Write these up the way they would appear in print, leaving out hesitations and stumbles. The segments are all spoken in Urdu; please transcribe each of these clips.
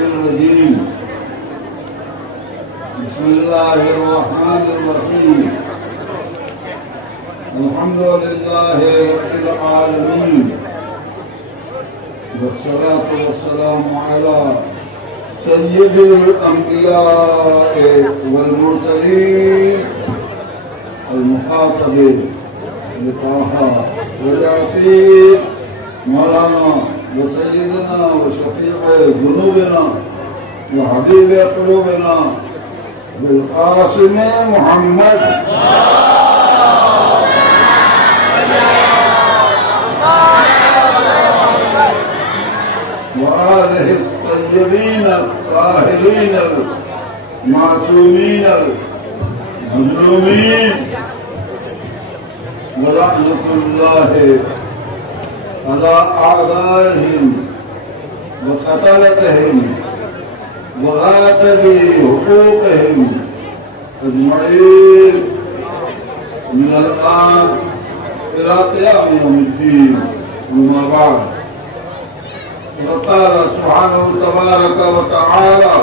الرجيم بسم الله الرحمن الرحيم الحمد لله رب العالمين والصلاة والسلام على سيد الأنبياء والمرسلين المخاطب بطه وياسين مولانا وسيدنا وشفيع ذنوبنا وحبيب قلوبنا بالقاسم محمد وآله الطيبين الطاهرين المعصومين المظلومين ورحمة الله على أعدائهم وقتلتهم وغاصبي حقوقهم أجمعين من الآن إلى قيام يوم الدين وما بعد. وقال سبحانه تبارك وتعالى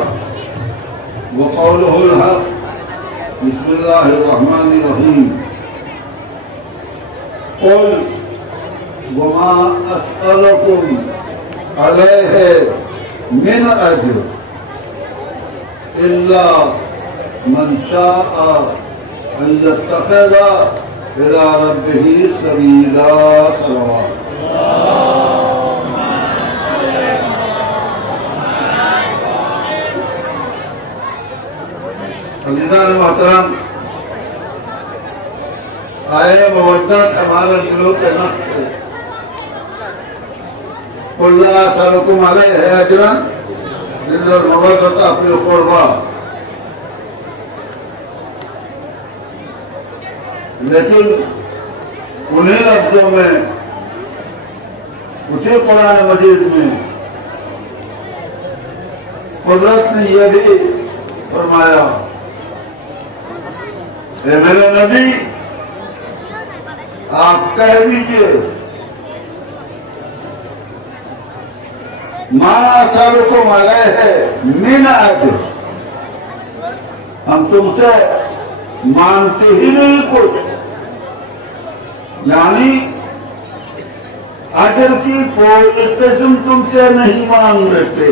وقوله الحق بسم الله الرحمن الرحيم قل وما أسألكم عليه من أجر إلا من شاء أن يتخذ إلى ربه سبيلا. صلوات عزیزان محترم، آئے مودت ہمارے دلوں کے نقص قل لا أسألكم عليه أجرا إلا المودة في القربى. لیکن انہیں لفظوں میں اسی قرآن مجید میں قدرت نے یہ بھی فرمایا اے میرے نبی آپ کہہ دیجئے ما أسألكم عليه من أجر، ہم تم سے مانتے ہی نہیں کچھ، یعنی اجر کی کوئی قسم تم سے نہیں مانگ رہتے.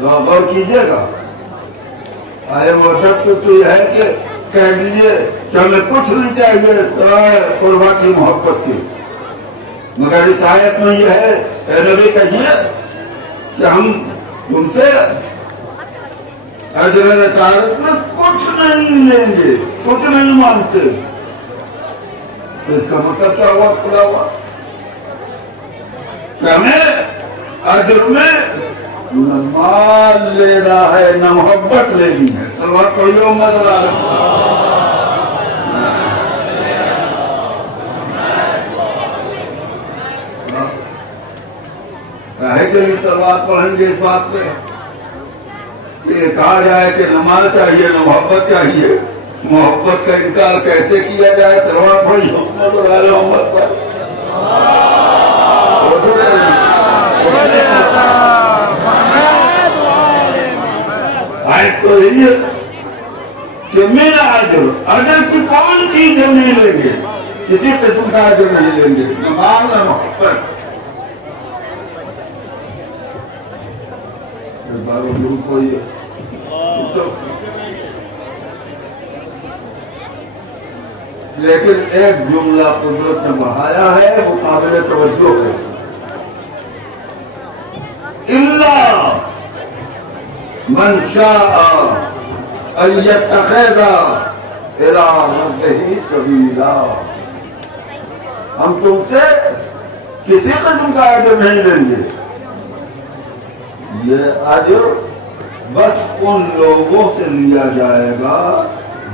غور کیجئے گا، آئے مرتب تو یہ ہے کہ کہہ دیجئے کہ ہمیں کچھ نہیں چاہیے سوائے قربا کی محبت کی، مگر اس آیت میں یہ ہے اے نبی کہیے کہ ہم تم سے اجر رسالت میں کچھ نہیں لیں گے، کچھ نہیں مانتے. تو اس کا مطلب کیا ہوا؟ کھلا ہوا کہ ہمیں اجر میں نہ مال لینا ہے نہ محبت لینی ہے. صلوات پڑھیے محمد صلی اللہ علیہ وسلم. کہے کہ بھی صلوات پڑھیں گے اس بات پہ کہ کہا جائے کہ نہ مال چاہیے نہ محبت چاہیے، محبت کا انکار کیسے کیا جائے؟ صلوات پڑھیے محمد صلی اللہ علیہ وسلم. آیت تو یہی ہے کہ میرا اجر کی کون چیز ہم نہیں لیں گے، کسی قسم کا اجر نہیں لیں گے، نہ مال نہ محبت. لیکن ایک جملہ قدرت نے بڑھایا ہے، وہ قابل توجہ ہے. الا من شاء ان يتخذ الى ربه سبيلا. ہم تم سے کسی قسم کا اجر نہیں لیں گے. یہ اجر بس ان لوگوں سے لیا جائے گا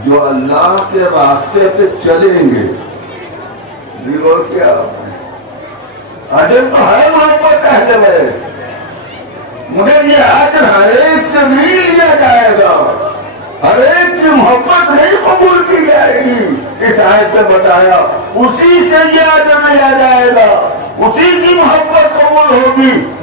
جو اللہ کے راستے پہ چلیں گے. اور کیا اجر تو ہے محبت اہل بیت، مگر یہ اجر ہر ایک سے نہیں لیا جائے گا، ہر ایک کی محبت نہیں قبول کی جائے گی. اس آیت سے بتایا اسی سے یہ اجر لیا جائے گا، اسی کی محبت قبول ہوگی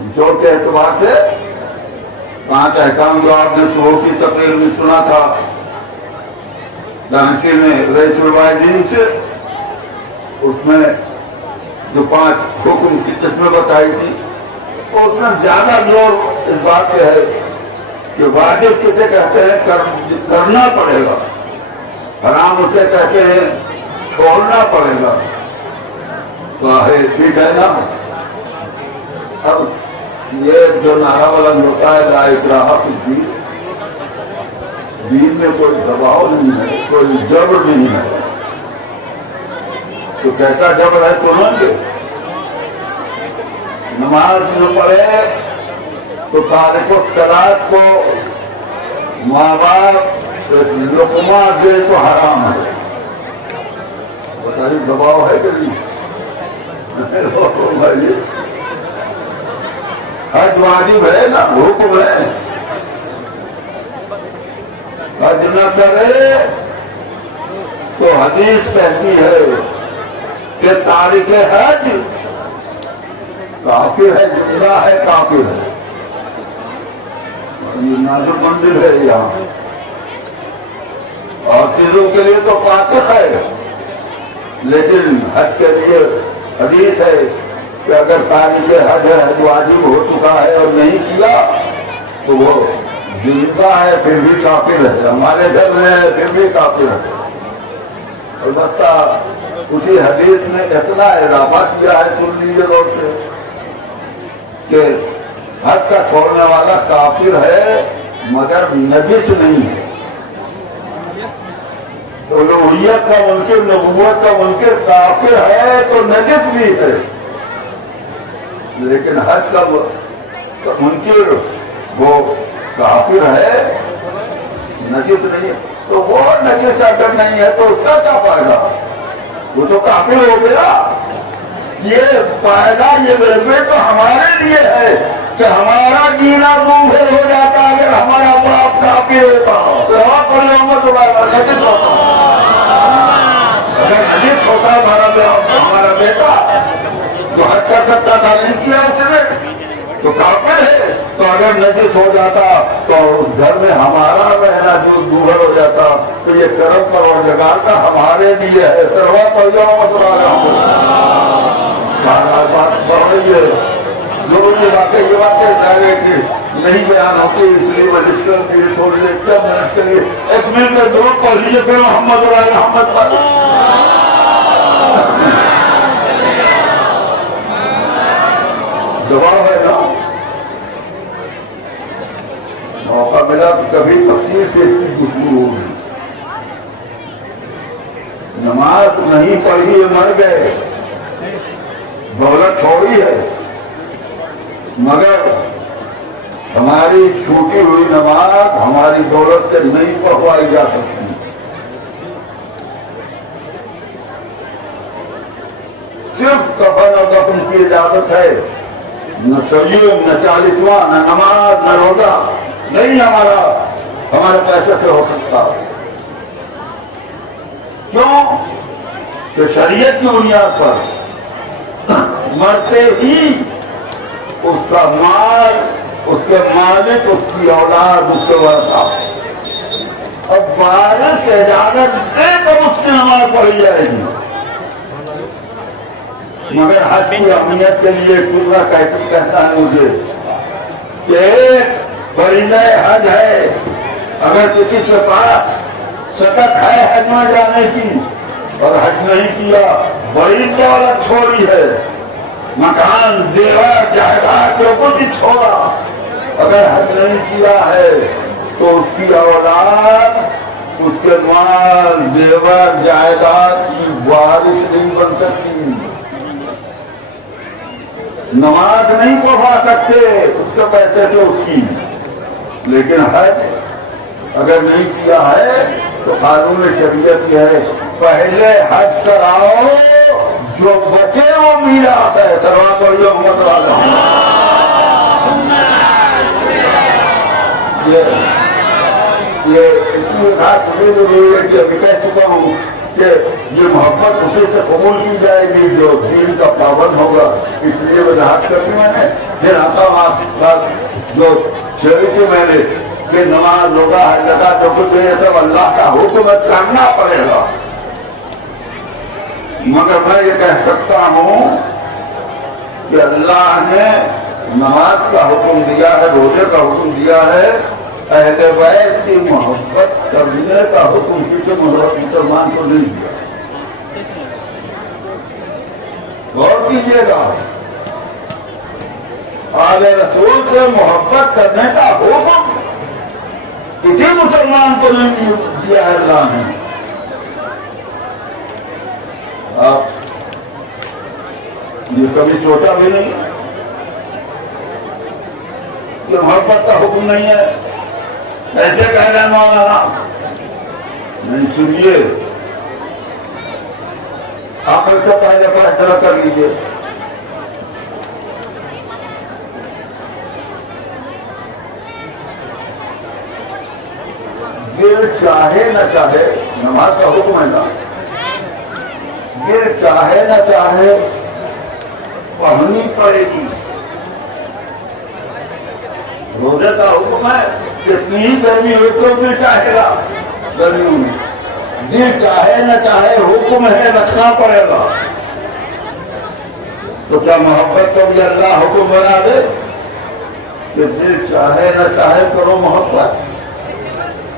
نچوڑ کے اعتبار سے 5 احکام جو آپ نے صبح کی تقریر میں سنا تھا دانشی نے رئیس الوالدین سے، اس میں جو 5 حکم کی قسمیں بتائی تھی، اس میں زیادہ زور اس بات پہ ہے کہ واجب کسے کہتے ہیں کرنا پڑے گا، حرام اسے کہتے ہیں چھوڑنا پڑے گا۔ تو ٹھیک ہے نا؟ اب یہ جو نعرہ بلند ہوتا ہے لا اکراہ فی الدین، دین میں کوئی دباؤ نہیں ہے، کوئی جبر نہیں ہے، تو کیسا جبر ہے سنیں گے؟ نماز نہ پڑھے تو تارک الصلاۃ کو ماں باپ لقمہ دے تو حرام ہے۔ بتائیے دباؤ ہے کہ نہیں؟ حج واجب ہے نا، حکم ہے، حج نہ کرے تو حدیث کہتی ہے کہ تارک حج کافر ہے، زندہ ہے کافر ہے۔ یہ نازک منزل ہے یہاں، اور چیزوں کے لیے تو فاسق ہے، لیکن حج کے لیے حدیث ہے کہ اگر تارک حج ہے، حج واجب ہو چکا ہے اور نہیں کیا تو وہ زندہ ہے پھر بھی کافر ہے، ہمارے گھر میں ہے پھر بھی کافر ہے۔ البتہ اسی حدیث نے اتنا اضافہ کیا ہے، سن لیجیے غور سے، کہ حج کا چھوڑنے والا کافر ہے مگر نجس نہیں ہے۔ الوہیت کا منکر، نبوت کا منکر کافر ہے تو نجس بھی ہے، لیکن حج کا منکر وہ کافر ہے، نجس نہیں ہے۔ تو وہ نجس اگر نہیں ہے تو اس کا کیا فائدہ؟ وہ تو کافر ہو گیا۔ یہ فائدہ، یہ بینیفٹ تو ہمارے لیے ہے کہ ہمارا جینا دور ہو جاتا اگر ہمارا باپ کافر ہوتا، نجس ہوتا، اگر نجس ہوتا ہمارا بیٹا تو حج کر سکتا تھا، نہیں کیا اس نے تو کافر ہے۔ تو اگر نجس ہو جاتا تو اس گھر میں ہمارا رہنا جو دور ہو جاتا، تو یہ کرم پروردگار کا ہمارے لیے ہے۔ سروا پڑ جاؤ بات پڑھیے، ضرور یہ باتیں ظاہر ہے کہ نہیں بیان ہوتی، اس لیے میں ڈسکس کے لیے تھوڑی دیر 10 منٹ کے لیے 1 منٹ میں ضرور پڑھ لیجیے، پھر محمد محمد پر جواب ہے نا؟ موقع ملا تو کبھی تفصیل سے اس کی گفتگو ہوگی۔ نماز نہیں پڑھی مر گئے، دولت چھوڑی ہے، مگر ہماری چھوٹی ہوئی نماز ہماری دولت سے نہیں پڑھوائی جا سکتی۔ صرف کفن اور دفن کی اجازت ہے، نہ سجود، نہ 40واں، نہ نماز، نہ روزہ نہیں ہمارے پیسے سے ہو سکتا۔ کیوں کہ شریعت کی بنیاد پر مرتے ہی اس کا مال، اس کے مالک، اس کی اولاد، اس کے ورثہ، اب وارث اجازت دے تو اس کی نماز پڑھی جائے گی۔ مگر حج کی اہمیت کے لیے دوسرا کہتا ہے مجھے کہ ایک فریضہ حج ہے، اگر کسی کے پاس شکت ہے حج میں جانے کی اور حج نہیں کیا، بڑی دولت چھوڑی ہے، مکان، زیور، جائیداد جو کچھ بھی چھوڑا، اگر حج نہیں کیا ہے تو اس کی اولاد اس کے مال، زیور، جائیداد کی وارث نہیں بن سکتی، نماز نہیں پڑھا سکتے اس کے پیسے سے اس کی۔ لیکن حج اگر نہیں کیا ہے تو قانون شریعت یہ ہے پہلے حج کراؤ، جو بچے وہ میراث ہے۔ سروا پڑھیے محمد والا۔ یہ اتنی بات ضروری ہے کہ ابھی کہہ چکا ہوں کہ یہ محبت اسی سے قبول کی جائے گی جو دین کا پابند ہوگا. اس لیے وضاحت کر دی میں نے. پھر آتا ہوں جو شعر سے میں نے کہ نماز روزہ ہر جگہ جو کچھ یہ سب اللہ کا حکم کرنا پڑے گا. مگر میں یہ کہہ سکتا ہوں کہ اللہ نے نماز کا حکم دیا ہے, روزے کا حکم دیا ہے, اہل بیت کی محبت کرنے کا حکم کسی مسلمان کو نہیں دیا. غور کیجیے گا, آل رسول سے محبت کرنے کا حکم کسی مسلمان کو نہیں دیا ہے اللہ نے. آپ یہ کبھی سوچا بھی نہیں کہ محبت کا حکم نہیں ہے. ایسے کہہ رہے مولانا نہیں. سنیے, آپ سے پہلے فیصلہ کر لیجیے. دل چاہے نہ چاہے, نماز کا حکم ہے نا, دل چاہے نہ چاہے پڑھنی پڑے گی. روزے کا حکم ہے, کتنی ہی گرمی ہو تو بھی چاہے گا گرمیوں میں. دل چاہے نہ چاہے حکم ہے, رکھنا پڑے گا. تو کیا محبت کو بھی اللہ حکم بنا دے کہ دل چاہے نہ چاہے کرو محبت؟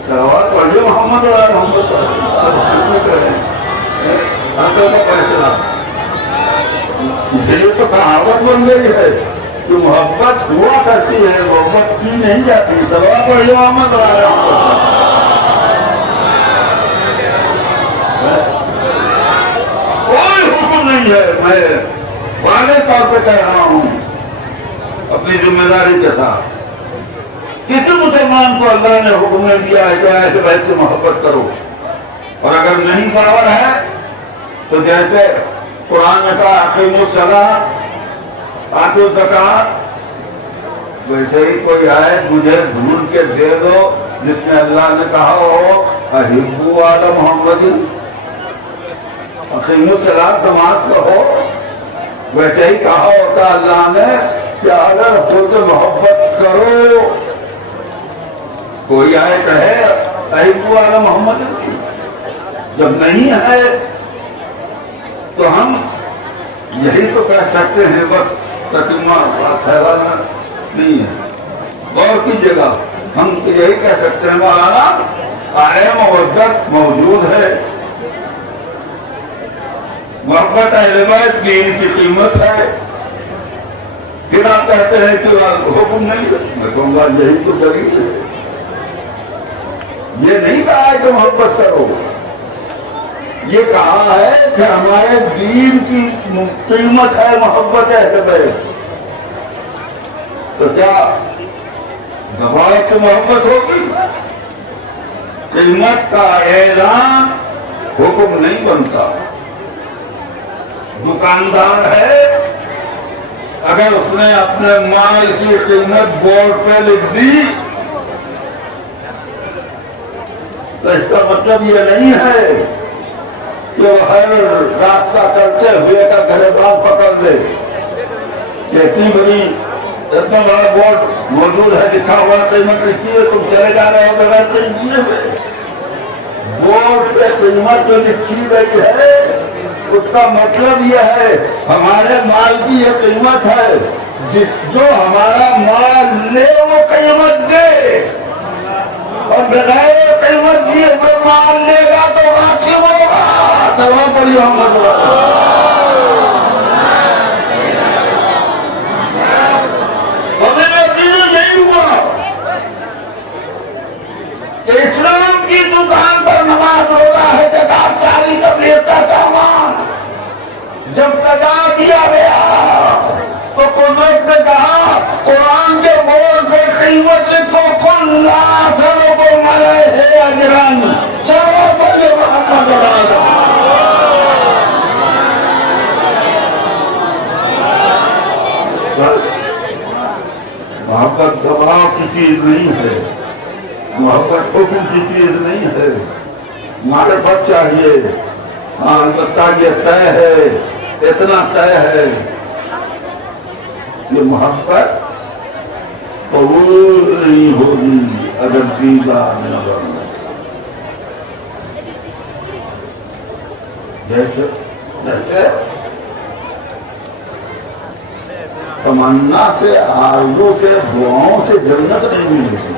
سوال پڑھیے محمد اور محمد کا فیصلہ. اس لیے تو کہاوت بن گئی ہے کہ محبت ہوا کرتی ہے, محبت کی نہیں جاتی. سوال پڑھیے محمد اور کوئی حکم نہیں ہے. میں واضح طور پہ کہہ رہا ہوں اپنی ذمہ داری کے ساتھ, کسی مسلمان کو اللہ نے حکم نے دیا ہے کہ ایسے ویسے محبت کرو. اور اگر نہیں برابر ہے تو جیسے قرآن میں کہا اقیموا الصلاۃ آتوا الزکوٰۃ, ویسے ہی کوئی آیت مجھے ڈھونڈ کے دے دو جس میں اللہ نے کہا ہو احبوا آل محمد, اقیموا الصلاۃ نماز پڑھو. ویسے ہی کہا ہوتا اللہ نے کہ آل رسول سے محبت کرو. کوئی آیت ہے احبوا آل محمد کی؟ جب نہیں ہے تو ہم یہی تو کہہ سکتے ہیں, بس تتمہ پھیلانا نہیں ہے. غور کیجیے گا, ہم یہی کہہ سکتے ہیں مولانا آئے محبت موجود ہے. محبت اہل بیت کی ان کی قیمت ہے. پھر آپ کہتے ہیں کہ حکم نہیں ہے. میں کہوں گا یہی تو دلیل ہے. یہ نہیں کہا ہے کہ محبت کرو, یہ کہا ہے کہ ہمارے دین کی قیمت ہے محبت اہل بیت. تو کیا زبان سے محبت ہوگی؟ قیمت کا اعلان حکم نہیں بنتا. دکاندار ہے, اگر اس نے اپنے مال کی قیمت بورڈ پہ لکھ دی تو اس کا مطلب یہ نہیں ہے کہ وہ ہر راستہ کرتے ہوئے کا گریبان پکڑ لے. اتنی بڑی اتنا بڑا بورڈ موجود ہے, لکھا ہوا قیمت لکھی ہے, تم چلے جا رہے ہو بغیر قیمت ہوئے. بورڈ پہ قیمت جو لکھی گئی ہے اس کا مطلب یہ ہے ہمارے مال کی یہ قیمت ہے, جو ہمارا مال لے وہ قیمت دے, اور بغیر قیمت دیے وہ مال لے گا تو غاصب ہوگا. چلو پڑھی محمد یہی ہوا کہ اسلام کی دکان پر نماز روزہ ہے, زکات ساری تبلیغ کا سامان جب سجا دیا گیا تو قدرت نے کہا قرآن کے بورڈ پہ قیمت لکھو کل لا سلب علیہ اجرن. چلو پڑھیے محمد محبت دباؤ کی چیز نہیں ہے, محبت حکم کی چیز نہیں ہے. معرفت چاہیے, ہاں البتہ یہ طے ہے، اتنا طے ہے، یہ محبت قبول نہیں ہوگی اگر دیدار نہ بنے۔ جیسے تمنا سے، آرزو سے، دعاؤں سے جنت نہیں ملے گی۔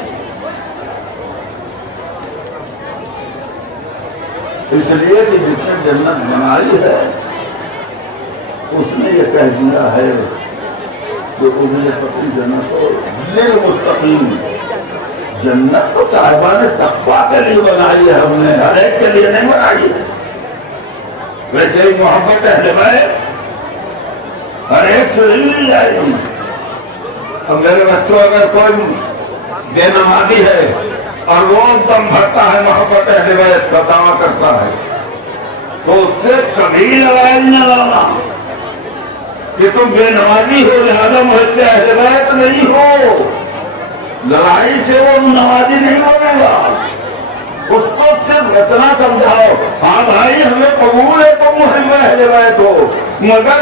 اس لیے کہ جس نے جنت بنائی ہے اس نے یہ کہہ دیا ہے کہ انہیں پتی جنت ہو للمتقین، جنت تو صاحبان تقویٰ کے لیے بنائی ہے، ہم نے ہر ایک کے لیے نہیں بنائی ہے۔ ویسے ہی محبت اہل بیت ہر ایک سے نہیں لی جائے گی۔ اب میرے بچوں اگر کوئی بے نمازی ہے اور روز دم بھرتا ہے محبت اہل بیت کا دعویٰ کرتا ہے تو اس سے کبھی لڑائی نہ لڑنا کہ تم بے نمازی ہو لہذا محب اہل بیت نہیں ہو۔ لڑائی سے وہ نمازی نہیں بنے گا، اس کو صرف اتنا سمجھاؤ ہاں بھائی ہمیں قبول ہے تم محب اہل بیت ہو، مگر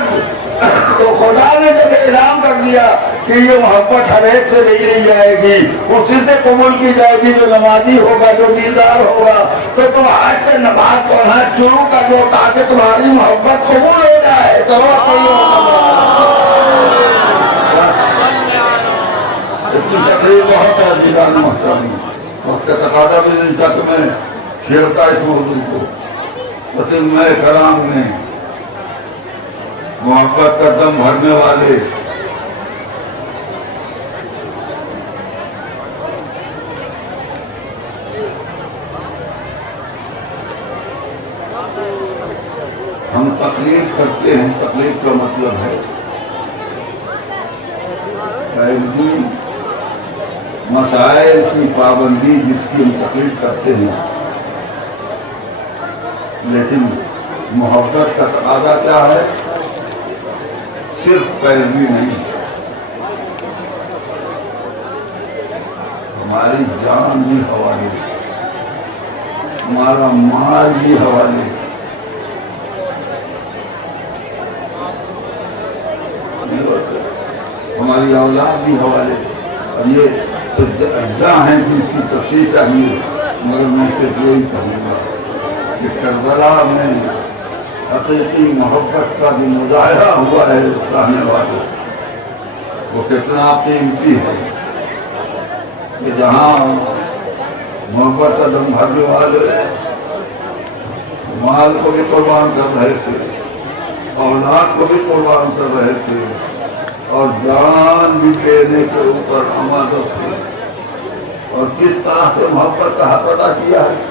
تو خدا نے جب اعلان کر دیا کہ یہ محبت ہر ایک سے نہیں لی جائے گی، اسی سے قبول کی جائے گی جو نمازی ہوگا، جو دیندار ہوگا، تو تم آج سے نماز پڑھنا شروع کر دو تاکہ تمہاری محبت قبول ہو جائے۔ اتنی تقریر بہت ہے عزیزان محترم، وقت کا تقاضا بھی نہیں تھا کہ میں چھیڑتا اس موضوع کو، لیکن میں کلام میں محبت کا دم بھرنے والے ہم تقلید کرتے ہیں، تقلید کا مطلب ہے مسائل کی پابندی جس کی ہم تقلید کرتے ہیں، لیکن محبت کا تقاضا کیا ہے؟ صرف پیروی نہیں، ہماری جان بھی حوالے، ہمارا مال بھی حوالے، ہماری اولاد بھی حوالے۔ اور یہ اجزاء ہیں جن کی تفصیل چاہیے، مگر میں صرف یہی کہوں گا کہ کربلا میں حقیقی محبت کا جو مظاہرہ ہوا ہے رہنے والوں، وہ کتنا قیمتی ہے کہ جہاں محبت کا دم بھرنے والے مال کو بھی قربان کر رہے تھے، اولاد کو بھی قربان کر رہے تھے، اور جان بھی دینے کے اوپر آمادہ تھے، اور کس طرح سے محبت کا حق ادا کیا ہے۔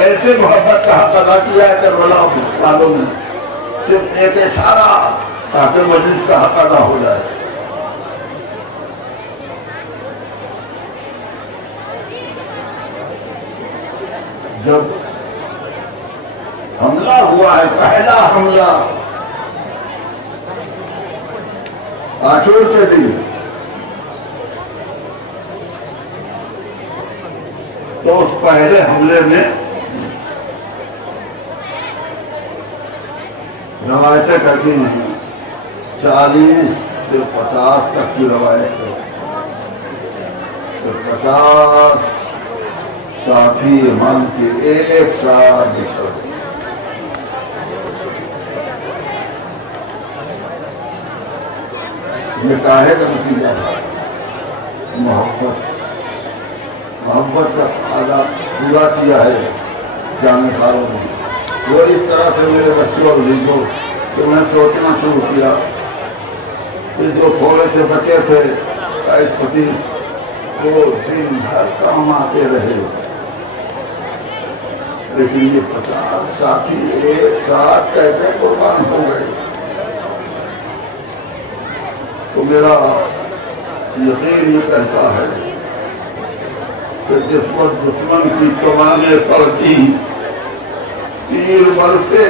ایسے محبت کا حق ادا کیا ہے کربلا سالوں میں، صرف ایک اشارہ تاکہ مجلس کا حق ادا ہو جائے۔ جب حملہ ہوا ہے، پہلا حملہ عاشور کے دن، تو اس پہلے حملے میں روایتیں کہتی ہیں 40 سے 50 تک کی روایت ہے، تو 50 ساتھی من کے ایک ساتھ بچھڑ گئے۔ یہ کاہے کا نتیجہ ہے؟ محبت کا آدھا پورا کیا ہے جانے سالوں نے۔ وہ اس طرح سے میرے بچوں اور بزرگوں تو میں سوچنا شروع کیا کہ جو تھوڑے سے بچے تھے ایک پتی وہ دن بھر کام آتے رہے، لیکن یہ 50 ساتھی ایک ساتھ کیسے قربان ہو گئے؟ تو میرا یقین یہ کہتا ہے کہ جس وقت دشمن کی کمانیں پڑتی، تیر برسے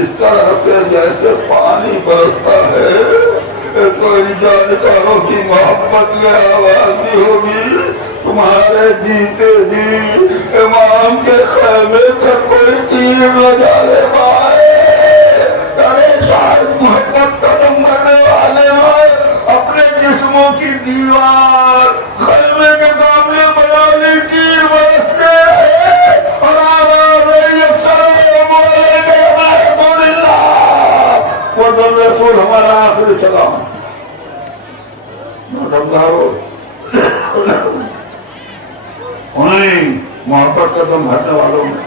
اس طرح سے جیسے پانی برستا ہے، کوئی جانساروں کی محبت میں آوازی ہوگی تمہارے جیتے جی امام کے خیمے سے کوئی تیر نہ ڈالے پائے. ارے شاید محبت قدم کرنے والے ہیں اپنے جسموں کی دیوار خیمے کے سامنے بنا لی, تیر برستے ہیں اور آواز رسول ہمارا آخری سلام. انہیں محبت کا دم بھرنے والوں میں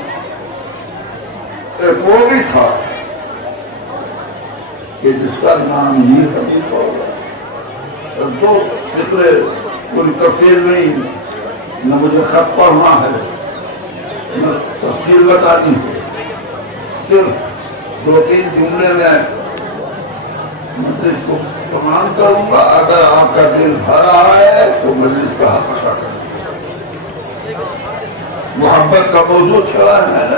ایک وہ بھی تھا کہ جس کا نام ہی حبیب ہوگا. دو نکلے کوئی تفصیل نہیں, نہ مجھے خط پڑھنا ہے نہ تفصیل بتانی ہے, صرف 2-3 جملے میں مجلس کو تمام کروں گا. اگر آپ کا دل بھرا ہے تو مجلس کا حق ادا کریں. محبت کا موضوع چھڑا ہے,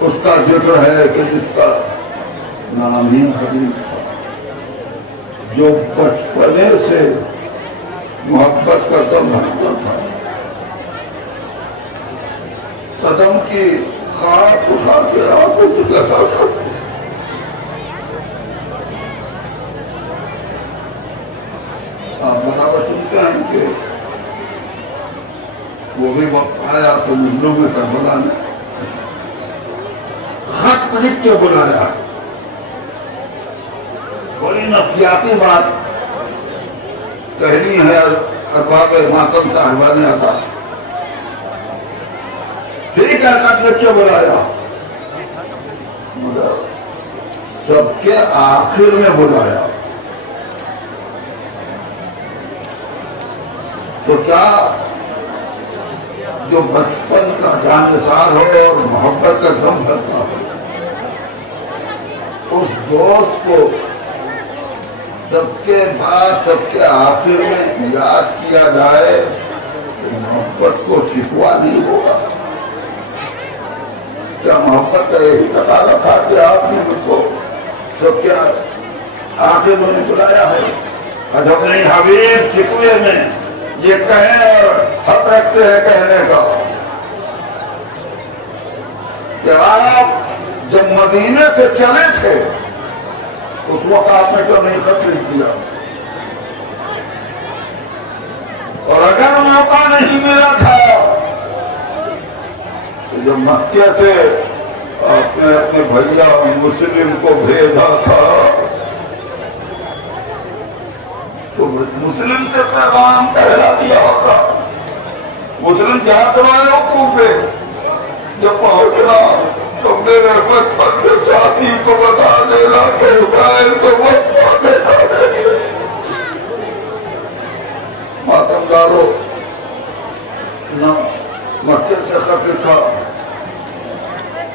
اس کا ذکر ہے کہ جس کا نام ہی حبیب تھا, جو بچپنے سے محبت کا دم بھرتا تھا. قدم کی خاک اٹھا کے آپ کو لگا سکتے. آپ برابر سنتے ہیں کہ وہ بھی وقت آیا تو مجلوں میں کربلا نے خط لکھ کے بلایا. بڑی نفسیاتی بات کہنی ہے ارباب ماتم صاحبہ نے آتا. ٹھیک ہے خط لکھ کے بلایا, مگر سب کے آخر میں بلایا تو کیا جو بچپن کا جانسار ہو اور محبت کا دم بھرتا ہو اس دوست کو سب کے بعد سب کے آخر میں یاد کیا جائے تو محبت کو شکوا نہیں ہوگا. کیا محبت کا یہی تقاضا تھا کہ آپ نے مجھ کو سب کے آخر میں بلایا ہے؟ ادب نہیں حبیب شکوے میں یہ کہیں اور حق رکھتے ہیں کہنے کا کہ آپ جب مدینے سے چلے تھے اس وقت آپ نے کیوں نہیں خط لکھ دیا, اور اگر موقع نہیں ملا تھا تو جب مکے سے آپ نے اپنے بھیا مسلم کو بھیجا تھا تو مسلم سے پیغام کہلا دیا ہوتا. مسلم جہاں تمہارے کوفے جب پہنچنا تو میرے بچپن کے ساتھی کو بتا دینا کہ حسین کو مت پا دینا. ماتم دارو نہ مکے سے خط لکھا,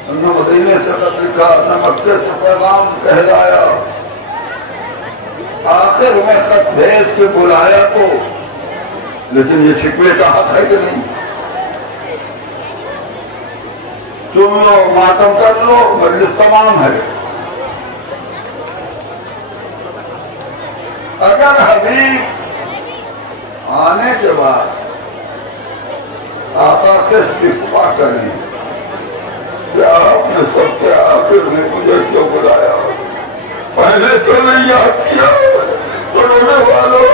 نہ مدینے سے خط لکھا, نہ مکے سے پیغام کہلایا. آخر میں خط بھیج کے بلایا تو, لیکن یہ شکوے کا حق ہے کہ نہیں؟ سن لو, ماتم کر لو, مجلس تمام ہے. اگر حبیب آنے کے بعد آقا سے شکوا کریں کہ آپ نے سب کے آخر میں مجھے کیوں بلایا, پہلے تو نہیں یاد کیا. پڑھنے والوں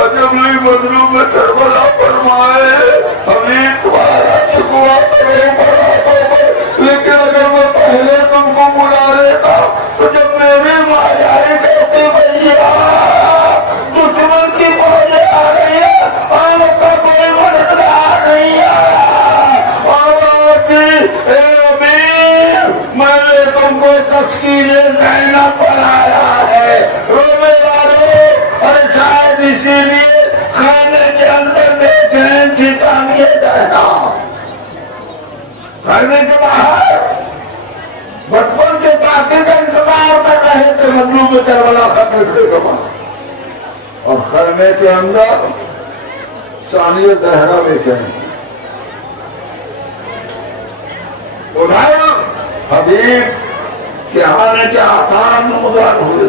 اجملی مظلوم میں کربلا فرمائے حبیب تمہارا شکوا کرے, لیکن اگر میں پہلے تم کو بلا لیتا تو جب میری ماں جائے کہتے بھیا دشمن کی فوجیں آ رہی ہے, آپ کا کوئی مددگار نہیں ہے, اور اے حبیب میں نے تم کو تسکین زینب بنایا ہے. رونے والوں اور شاید اسی لیے خانے کے اندر میں چین چھتانیے جائنا, خانے کے باہر بچپن کے پاکی کا انتظار کر رہے تھے مظلوم کربلا خط لکھنے کے بعد, اور خیمے کے اندر ثانیہ زہرا بیچے ادھر حبیب کے آنے کے آثار نمودار ہوئے.